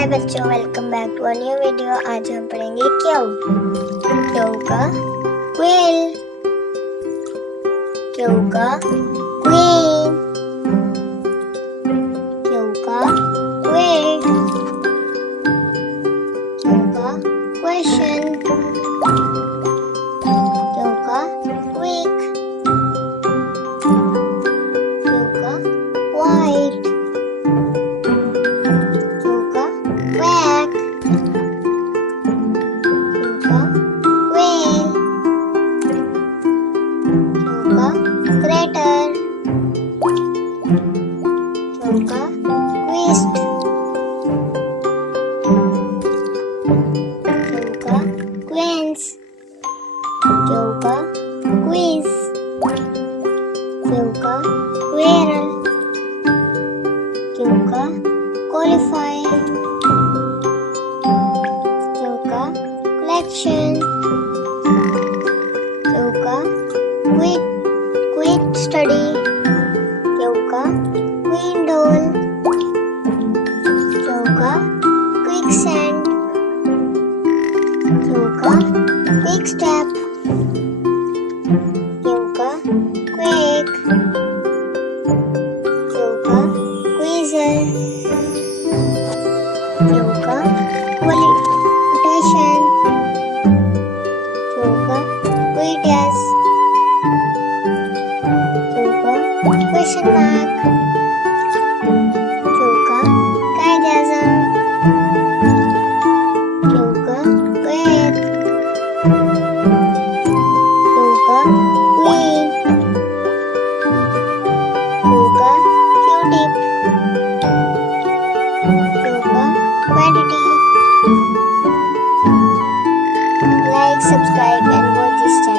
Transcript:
हाय बच्चों, welcome back to a new video. आज हम पढ़ेंगे क्यू। क्यू का क्वेल, क्यू का क्वीन, क्यू का क्वेट, क्यू का क्वेश्चन, क्यू का क्विक, क्यू का वाइट, क्यू का quack, क्यू का whale, क्यू का crater, क्यू का twist, क्यू का quince, क्यू का quiz, क्यू का quirrell, क्यू का qualify, क्यू का collection, क्यू का quit study, क्यू का window, क्यू का quicksand, क्यू का quick step, क्यू का quake, क्यू का quasar, क्यू का quotation, क्यू का quitus, क्यू का question mark, क्यू का chiasm, क्यू का quail, क्यू का queen, क्यू का q-tip, क्यू का quantity. Like, subscribe and watch this channel.